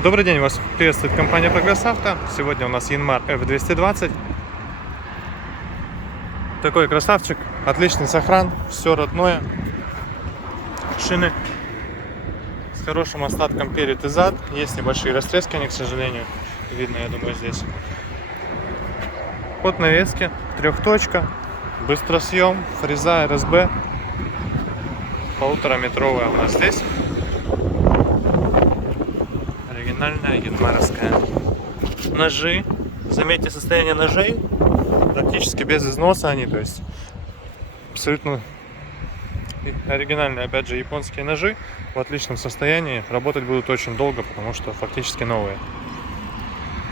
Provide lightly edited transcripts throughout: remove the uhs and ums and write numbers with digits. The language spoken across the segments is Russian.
Добрый день, вас приветствует компания Прогресс Авто. Сегодня у нас Янмар F220. Такой красавчик, отличный сохран, все родное. Шины с хорошим остатком перед и зад. Есть небольшие растрескания, к сожалению. Видно, я думаю, здесь. Ход навески, трехточка, быстросъем, фреза РСБ. 1,5-метровая у нас здесь. Оригинальная янмаровская. Ножи. Заметьте состояние ножей. Практически без износа они, то есть абсолютно оригинальные, опять же, японские ножи в отличном состоянии. Работать будут очень долго, потому что фактически новые.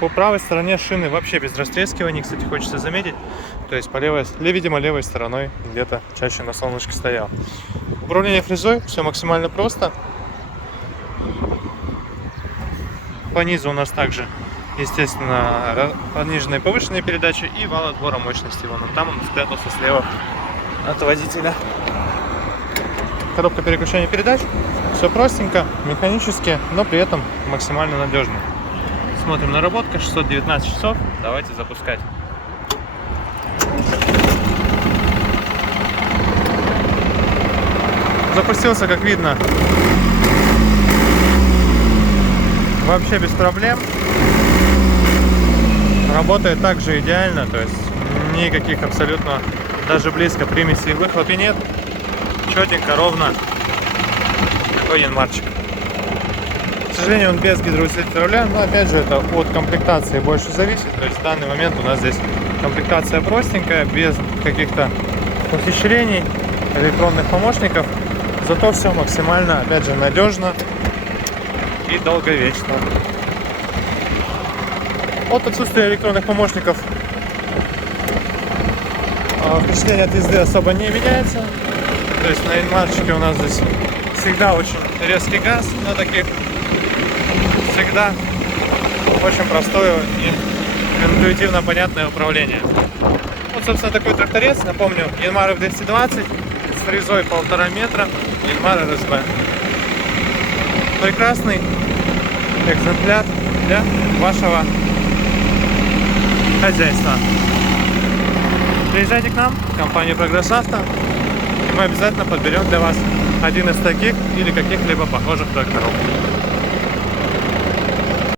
По правой стороне шины вообще без растрескиваний, кстати, хочется заметить. То есть по левой, видимо, левой стороной где-то чаще на солнышке стоял. Управление фрезой все максимально просто. По низу у нас также, естественно, пониженные и повышенные передачи и вал отбора мощности. Вон он там, он спрятался слева от водителя. Коробка переключения передач. Все простенько, механически, но при этом максимально надежно. Смотрим, наработка 619 часов. Давайте запускать. Запустился, как видно, вообще без проблем. Работает также идеально, то есть никаких абсолютно даже близко примесей в выхлопе нет. Четенько, ровно. Такой янмарчик. К сожалению, он без гидроусилителя руля, но опять же это от комплектации больше зависит. То есть в данный момент у нас здесь комплектация простенькая, без каких-то ухищрений, электронных помощников. Зато все максимально, опять же, надежно и долговечно. От отсутствия электронных помощников впечатление от езды особо не меняется. То есть на янмарчике у нас здесь всегда очень резкий газ на таких. Всегда очень простое и интуитивно понятное управление. Вот, собственно, такой тракторец. Напомню, Янмар F220 с фрезой 1,5 метра, Янмар РСБ. Прекрасный экземпляр для вашего хозяйства. Приезжайте к нам, в компанию Прогресс Авто. Мы обязательно подберем для вас один из таких или каких-либо похожих тракторов.